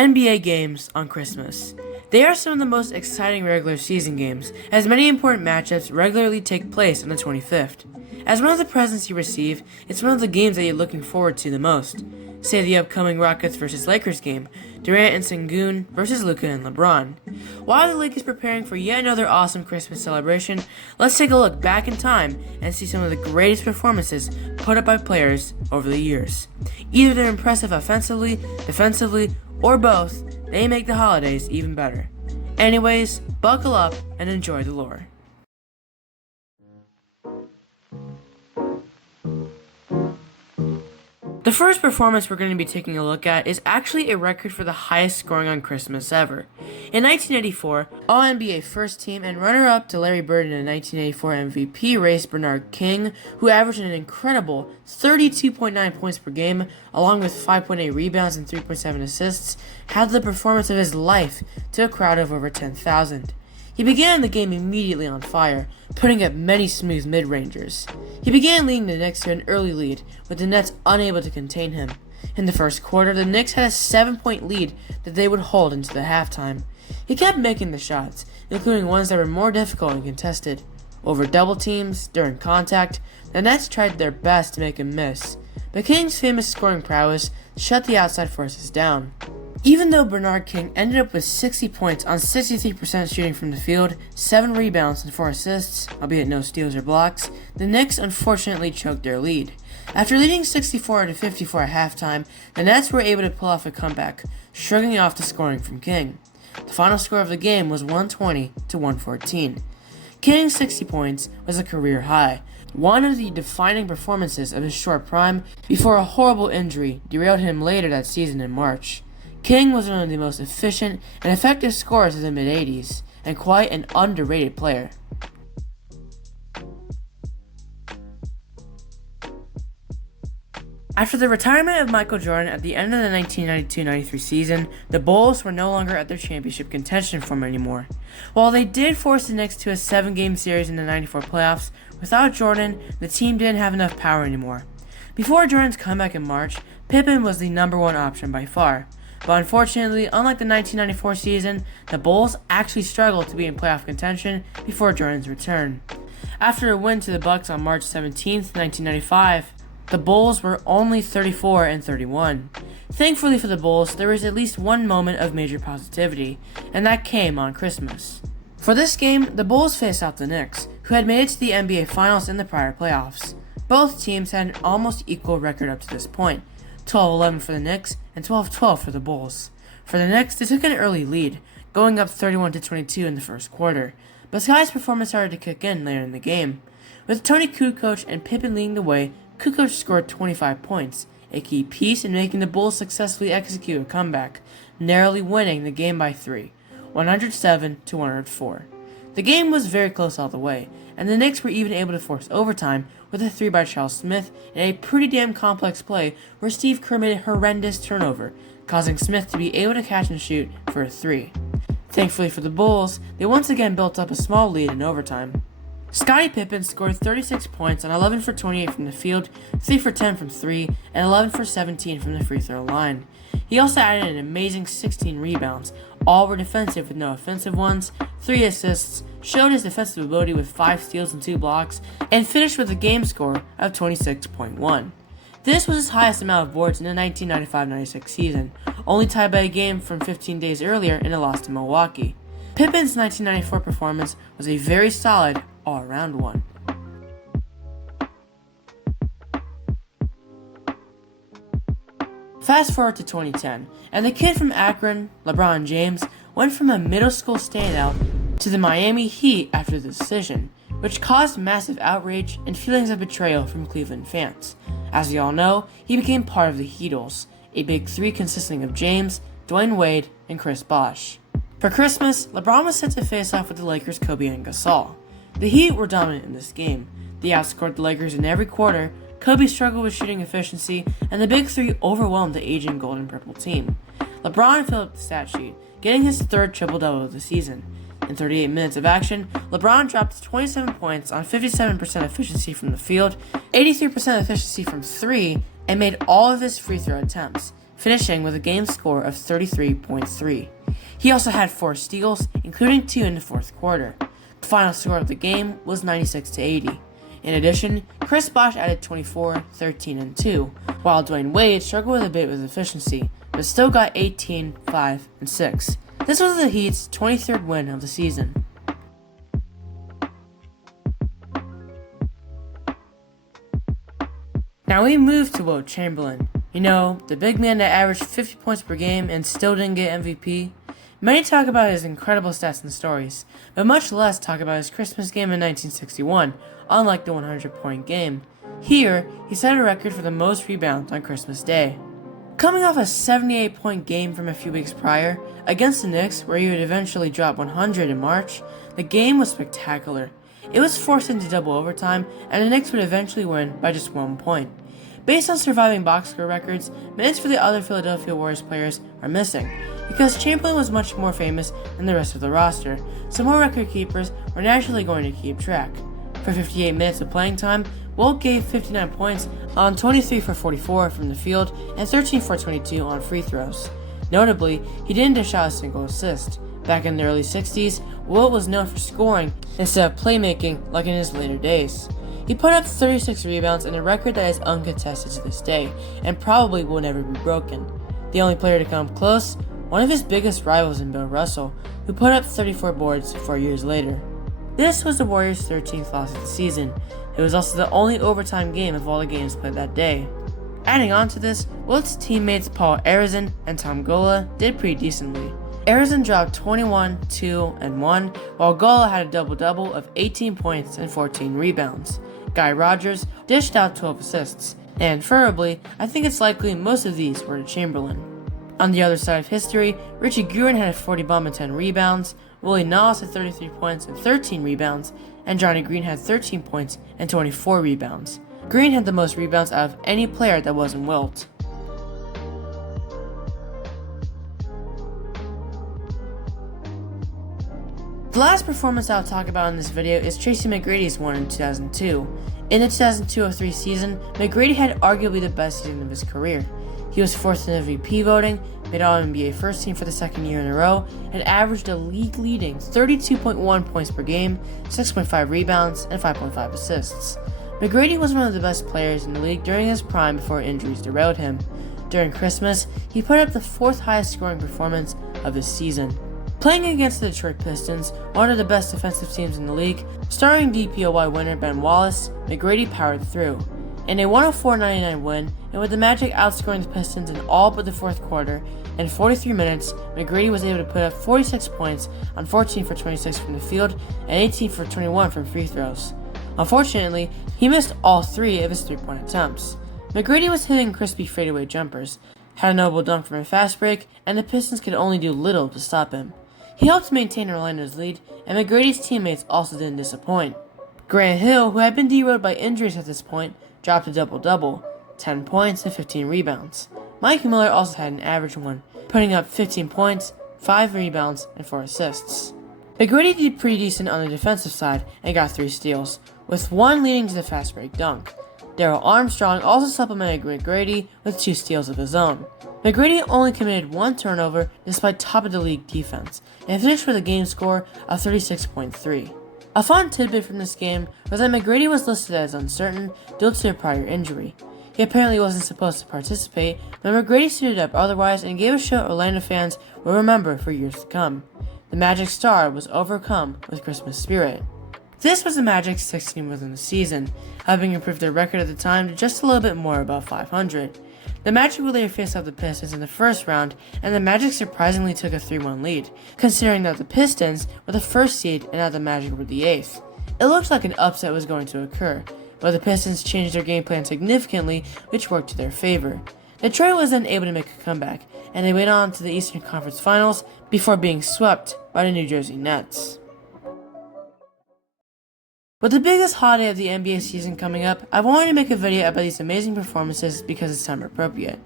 NBA games on Christmas. They are some of the most exciting regular season games, as many important matchups regularly take place on the 25th. As one of the presents you receive, it's one of the games that you're looking forward to the most. Say the upcoming Rockets vs. Lakers game, Durant and Sengun vs. Luka and LeBron. While the league is preparing for yet another awesome Christmas celebration, let's take a look back in time and see some of the greatest performances put up by players over the years. Either they're impressive offensively, defensively, or both, they make the holidays even better. Anyways, buckle up and enjoy the lore. The first performance we're going to be taking a look at is actually a record for the highest scoring on Christmas ever. In 1984, All-NBA first team and runner-up to Larry Bird in the 1984 MVP race, Bernard King, who averaged an incredible 32.9 points per game, along with 5.8 rebounds and 3.7 assists, had the performance of his life to a crowd of over 10,000. He began the game immediately on fire, putting up many smooth mid-rangers. He began leading the Knicks to an early lead, with the Nets unable to contain him. In the first quarter, the Knicks had a 7-point lead that they would hold into the halftime. He kept making the shots, including ones that were more difficult and contested. Over double teams, during contact, the Nets tried their best to make him miss, but King's famous scoring prowess shut the outside forces down. Even though Bernard King ended up with 60 points on 63% shooting from the field, 7 rebounds and 4 assists, albeit no steals or blocks, the Knicks unfortunately choked their lead. After leading 64-54 at halftime, the Nets were able to pull off a comeback, shrugging off the scoring from King. The final score of the game was 120-114. King's 60 points was a career high, one of the defining performances of his short prime before a horrible injury derailed him later that season in March. King was one of the most efficient and effective scorers of the mid-80s, and quite an underrated player. After the retirement of Michael Jordan at the end of the 1992-93 season, the Bulls were no longer at their championship contention form anymore. While they did force the Knicks to a 7-game series in the 94 playoffs, without Jordan, the team didn't have enough power anymore. Before Jordan's comeback in March, Pippen was the number one option by far. But unfortunately, unlike the 1994 season, the Bulls actually struggled to be in playoff contention before Jordan's return. After a win to the Bucks on March 17, 1995, the Bulls were only 34-31. Thankfully for the Bulls, there was at least one moment of major positivity, and that came on Christmas. For this game, the Bulls faced off the Knicks, who had made it to the NBA Finals in the prior playoffs. Both teams had an almost equal record up to this point, 12-11 for the Knicks and 12-12 for the Bulls. For the Knicks, they took an early lead, going up 31-22 in the first quarter, but Sky's performance started to kick in later in the game. With Tony Kukoc and Pippen leading the way, Kukoc scored 25 points, a key piece in making the Bulls successfully execute a comeback, narrowly winning the game by 3, 107-104. The game was very close all the way, and the Knicks were even able to force overtime with a 3 by Charles Smith in a pretty damn complex play where Steve Kerr made a horrendous turnover, causing Smith to be able to catch and shoot for a 3. Thankfully for the Bulls, they once again built up a small lead in overtime. Scottie Pippen scored 36 points on 11 for 28 from the field, 3 for 10 from 3, and 11 for 17 from the free throw line. He also added an amazing 16 rebounds, all were defensive with no offensive ones, 3 assists, showed his defensive ability with 5 steals and 2 blocks, and finished with a game score of 26.1. This was his highest amount of boards in the 1995-96 season, only tied by a game from 15 days earlier in a loss to Milwaukee. Pippen's 1994 performance was a very solid, all-around one. Fast forward to 2010, and the kid from Akron, LeBron James, went from a middle school standout to the Miami Heat after the decision, which caused massive outrage and feelings of betrayal from Cleveland fans. As we all know, he became part of the Heatles, a big 3 consisting of James, Dwayne Wade, and Chris Bosh. For Christmas, LeBron was set to face off with the Lakers' Kobe and Gasol. The Heat were dominant in this game. They outscored the Lakers in every quarter, Kobe struggled with shooting efficiency, and the Big 3 overwhelmed the aging gold and purple team. LeBron filled up the stat sheet, getting his 3rd triple-double of the season. In 38 minutes of action, LeBron dropped 27 points on 57% efficiency from the field, 83% efficiency from 3, and made all of his free throw attempts, finishing with a game score of 33.3. He also had 4 steals, including 2 in the fourth quarter. The final score of the game was 96-80. In addition, Chris Bosh added 24, 13, and 2, while Dwayne Wade struggled with a bit with efficiency, but still got 18, 5, and 6. This was the Heat's 23rd win of the season. Now we move to Wilt Chamberlain. You know, the big man that averaged 50 points per game and still didn't get MVP. Many talk about his incredible stats and stories, but much less talk about his Christmas game in 1961, unlike the 100-point game. Here, he set a record for the most rebounds on Christmas Day. Coming off a 78-point game from a few weeks prior, against the Knicks, where he would eventually drop 100 in March, the game was spectacular. It was forced into double overtime, and the Knicks would eventually win by just 1 point. Based on surviving box score records, minutes for the other Philadelphia Warriors players are missing, because Chamberlain was much more famous than the rest of the roster, so more record keepers were naturally going to keep track. For 58 minutes of playing time, Wilt gave 59 points on 23 for 44 from the field and 13 for 22 on free throws. Notably, he didn't dish out a single assist. Back in the early 60s, Wilt was known for scoring instead of playmaking like in his later days. He put up 36 rebounds in a record that is uncontested to this day, and probably will never be broken. The only player to come close, one of his biggest rivals in Bill Russell, who put up 34 boards 4 years later. This was the Warriors' 13th loss of the season. It was also the only overtime game of all the games played that day. Adding on to this, Wilt's teammates Paul Arizin and Tom Gola did pretty decently. Arizin dropped 21, 2, and 1, while Gola had a double-double of 18 points and 14 rebounds. Guy Rogers dished out 12 assists, and preferably, I think it's likely most of these were to Chamberlain. On the other side of history, Richie Guerin had a 40 bomb and 10 rebounds, Willie Nellis had 33 points and 13 rebounds, and Johnny Green had 13 points and 24 rebounds. Green had the most rebounds out of any player that wasn't Wilt. The last performance I'll talk about in this video is Tracy McGrady's one in 2002. In the 2002-03 season, McGrady had arguably the best season of his career. He was fourth in MVP voting, made All-NBA first team for the second year in a row, and averaged a league-leading 32.1 points per game, 6.5 rebounds, and 5.5 assists. McGrady was one of the best players in the league during his prime before injuries derailed him. During Christmas, he put up the 4th highest scoring performance of his season. Playing against the Detroit Pistons, one of the best defensive teams in the league, starring DPOY winner Ben Wallace, McGrady powered through. In a 104-99 win, and with the Magic outscoring the Pistons in all but the fourth quarter, in 43 minutes, McGrady was able to put up 46 points on 14 for 26 from the field and 18 for 21 from free throws. Unfortunately, he missed all 3 of his 3-point attempts. McGrady was hitting crispy fadeaway jumpers, had a noble dunk from a fast break, and the Pistons could only do little to stop him. He helped maintain Orlando's lead, and McGrady's teammates also didn't disappoint. Grant Hill, who had been derailed by injuries at this point, dropped a double-double, 10 points and 15 rebounds. Mike Miller also had an average one, putting up 15 points, 5 rebounds, and 4 assists. McGrady did pretty decent on the defensive side and got 3 steals, with 1 leading to the fast break dunk. Darrell Armstrong also supplemented McGrady with 2 steals of his own. McGrady only committed 1 turnover despite top-of-the-league defense, and finished with a game score of 36.3. A fun tidbit from this game was that McGrady was listed as uncertain due to a prior injury. He apparently wasn't supposed to participate, but McGrady suited up otherwise and gave a show Orlando fans will remember for years to come. The Magic star was overcome with Christmas spirit. This was the Magic's 16th win of the season, having improved their record at the time to just a little bit more above 500. The Magic would later face off the Pistons in the first round, and the Magic surprisingly took a 3-1 lead, considering that the Pistons were the first seed and that the Magic were the 8th. It looked like an upset was going to occur, but the Pistons changed their game plan significantly, which worked to their favor. Detroit was then able to make a comeback, and they went on to the Eastern Conference Finals before being swept by the New Jersey Nets. With the biggest holiday of the NBA season coming up, I wanted to make a video about these amazing performances because it's time appropriate.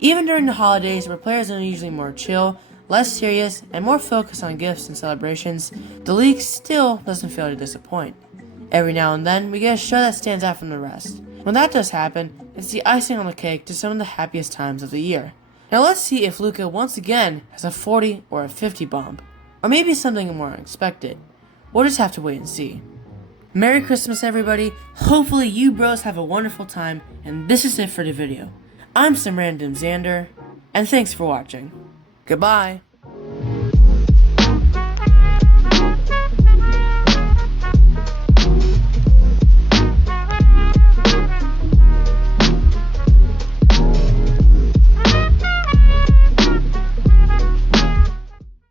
Even during the holidays where players are usually more chill, less serious, and more focused on gifts and celebrations, the league still doesn't fail to disappoint. Every now and then, we get a show that stands out from the rest. When that does happen, it's the icing on the cake to some of the happiest times of the year. Now let's see if Luka once again has a 40 or a 50 bomb. Or maybe something more unexpected. We'll just have to wait and see. Merry Christmas, everybody. Hopefully you bros have a wonderful time, and this is it for the video. I'm some random Xander, and thanks for watching. Goodbye.